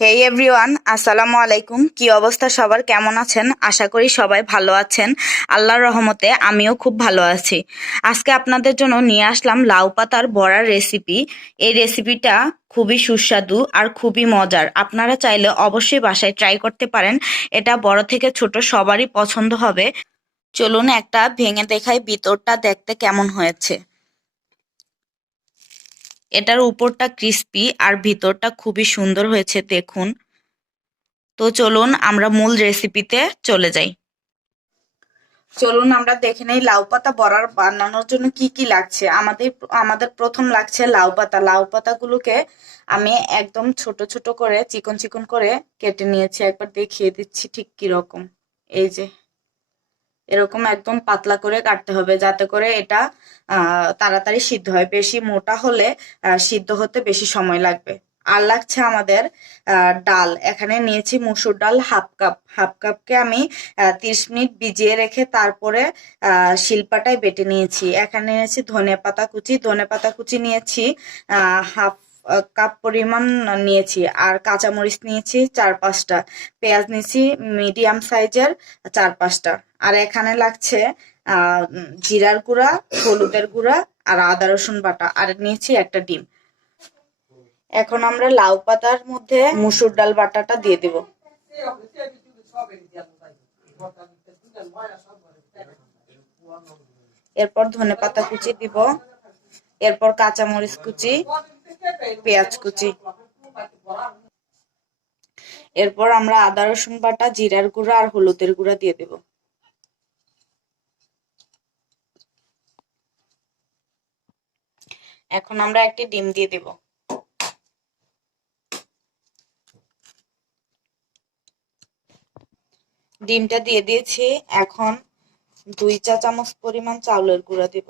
হেই everyone, আসসালামু আলাইকুম। কি অবস্থা সবার, কেমন আছেন? আশা করি সবাই ভালো আছেন। আল্লাহর রহমতে আমিও খুব ভালো আছি। আজকে আপনাদের জন্য নিয়ে আসলাম লাউ পাতার বড়ার রেসিপি। এই রেসিপিটা খুবই সুস্বাদু আর খুবই মজার। আপনারা চাইলে অবশ্যই বাসায় ট্রাই করতে পারেন। এটা বড় থেকে ছোট সবারই পছন্দ হবে। চলুন একটা ভেঙে দেখাই ভিতরটা দেখতে কেমন হয়েছে। এটার উপরটা ক্রিস্পি আর ভিতরটা খুবই সুন্দর হয়েছে, দেখুন। তো চলুন আমরা মূল রেসিপিতে চলে যাই। চলুন আমরা দেখে নেই লাউ পাতা বড়ার বানানোর জন্য কি কি লাগছে। আমাদের প্রথম লাগছে লাউ পাতা। লাউ পাতাগুলোকে আমি একদম ছোট ছোট করে চিকন চিকন করে কেটে নিয়েছি। একবার দেখিয়ে দিচ্ছি ঠিক কি রকম। এই যে এরকম একদম পাতলা করে কাটতে হবে, যাতে করে এটা তাড়াতাড়ি সিদ্ধ হয়। বেশি মোটা হলে সিদ্ধ হতে বেশি সময় লাগবে। আর লাগছে আমাদের ডাল। এখানে নিয়েছি মসুর ডাল হাফ কাপ। হাফ কাপকে আমি 30 মিনিট ভিজিয়ে রেখে তারপরে শিলপাটায় বেটে নিয়েছি। এখানে নিয়েছি ধনেপাতা কুচি। ধনেপাতা কুচি নিয়েছি হাফ কাপ পরিমাণ নিয়েছি। আর কাঁচামরিচ নিয়েছি 4-5টা। পেঁয়াজ নিয়েছি মিডিয়াম সাইজের 4-5টা। আর এখানে লাগছে জিরার গুঁড়া, হলুদের গুঁড়া আর আদা রসুন বাটা। আর নিয়েছি একটা ডিম। এখন আমরা লাউ পাতার মধ্যে মুসুর ডাল বাটাটা দিয়ে দিব। এরপর ধনেপাতা কুচি দিব। এরপর কাঁচামরিচ কুচি, পেঁয়াজ কুচি। এরপর আমরা আদা রসুন বাটা, জিরার গুঁড়া আর হলুদের গুঁড়া দিয়ে দেব। এখন আমরা একটি ডিম দিয়ে দেব। ডিমটা দিয়ে দিয়েছি। এখন 2 চা চামচ পরিমাণ চাউলের গুঁড়া দিব।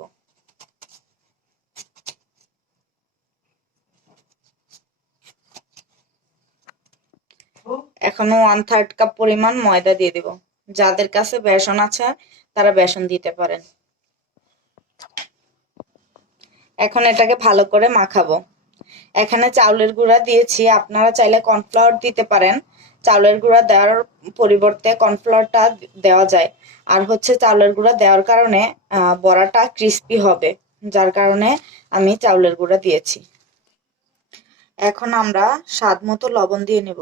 এখনো 1/3 কাপ পরিমাণ ময়দা দিয়ে দিব। যাদের কাছে বেসন আছে তারা বেসন দিতে পারেন। এখন এটাকে ভালো করে মাখাবো। এখানে চাউলের গুঁড়া দিয়েছি, আপনারা চাইলে কর্নফ্লাওয়ার দিতে পারেন। চাউলের গুঁড়া দেওয়ার পরিবর্তে কর্নফ্লাওয়ারটা দেওয়া যায়। আর হচ্ছে চাউলের গুঁড়া দেওয়ার কারণে বড়াটা ক্রিস্পি হবে, যার কারণে আমি চাউলের গুঁড়া দিয়েছি। এখন আমরা স্বাদ মতো লবণ দিয়ে নেব।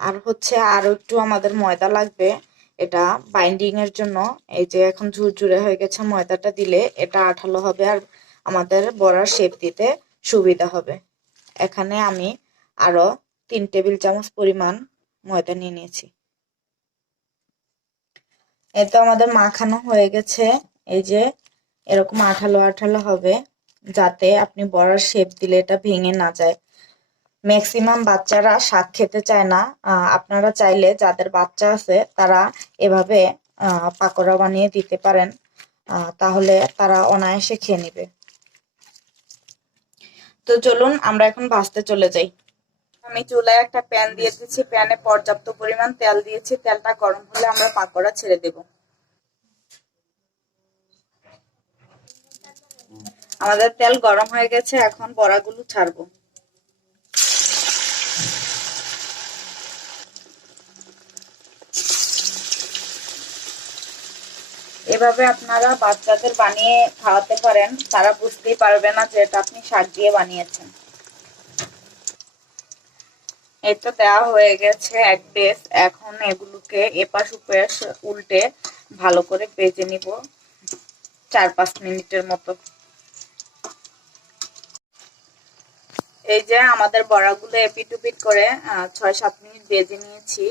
আর হচ্ছে আরো একটু আমাদের ময়দা লাগবে এটা বাইন্ডিং এর জন্য। এই যে এখন ঝুরঝুরে হয়ে গেছে, ময়দাটা দিলে এটা আঠালো হবে আর আমাদের বড়ার শেপ দিতে সুবিধা হবে। এখানে আমি আরো 3 টেবিল চামচ পরিমাণ ময়দা নিয়ে নিয়েছি। এই তো আমাদের মাখানো হয়ে গেছে। এই যে এরকম আঠালো আঠালো হবে, যাতে আপনি বড়ার শেপ দিলে এটা ভেঙে না যায়। ম্যাক্সিমাম বাচ্চারা শাক খেতে চায় না। আপনারা চাইলে যাদের বাচ্চা আছে তারা এভাবে পাকোড়া বানিয়ে দিতে পারেন, তাহলে তারা অনায়াসে খেয়ে নেবে। তো চলুন আমরা এখন ভাজতে চলে যাই। আমি চুলায় একটা প্যান দিয়ে দিচ্ছি। প্যানে পর্যাপ্ত পরিমাণ তেল দিয়েছি। তেলটা গরম হলে আমরা পাকোড়া ছেড়ে দেব। আমাদের তেল গরম হয়ে গেছে, এখন বড়াগুলো ছাড়বো। এভাবে আপনারা বাচ্চাদের বানিয়ে খাওয়াতে পারেন, তারা বুঝতেই পারবে না যে এটা আপনি শাক দিয়ে বানিয়েছেন। এই তো দেওয়া হয়ে গেছে এক পিস। এখন এগুলোকে এপাশ ওপাশ উল্টে ভালো করে ভেজে নিব 4-5 মিনিটের মতো। এই যে আমাদের বড়াগুলো এপিট ওপিট করে 6-7 মিনিট ভেজে নিয়েছি।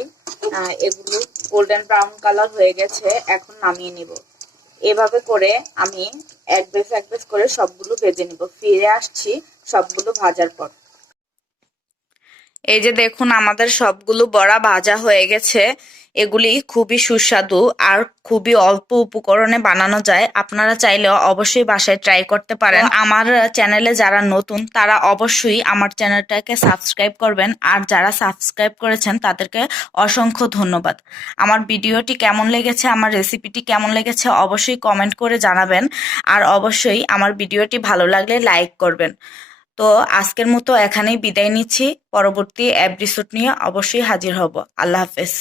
এগুলো গোল্ডেন ব্রাউন কালার হয়ে গেছে, এখন নামিয়ে নিব। এভাবে করে আমি এক বেস করে সবগুলো ভেজে নিব। ফিরে আসছি সবগুলো ভাজার পর। এই যে দেখুন আমাদের সবগুলো বড়া ভাজা হয়ে গেছে। এগুলি খুবই সুস্বাদু আর খুবই অল্প উপকরণে বানানো যায়। আপনারা চাইলেও অবশ্যই বাসায় ট্রাই করতে পারেন। আমার চ্যানেলে যারা নতুন তারা অবশ্যই আমার চ্যানেলটাকে সাবস্ক্রাইব করবেন, আর যারা সাবস্ক্রাইব করেছেন তাদেরকে অসংখ্য ধন্যবাদ। আমার ভিডিওটি কেমন লেগেছে, আমার রেসিপিটি কেমন লেগেছে অবশ্যই কমেন্ট করে জানাবেন, আর অবশ্যই আমার ভিডিওটি ভালো লাগলে লাইক করবেন। তো আজকের মতো এখানেই বিদায় নিচ্ছি। পরবর্তী এপিসোড নিয়ে অবশ্যই হাজির হব। আল্লাহ হাফেজ।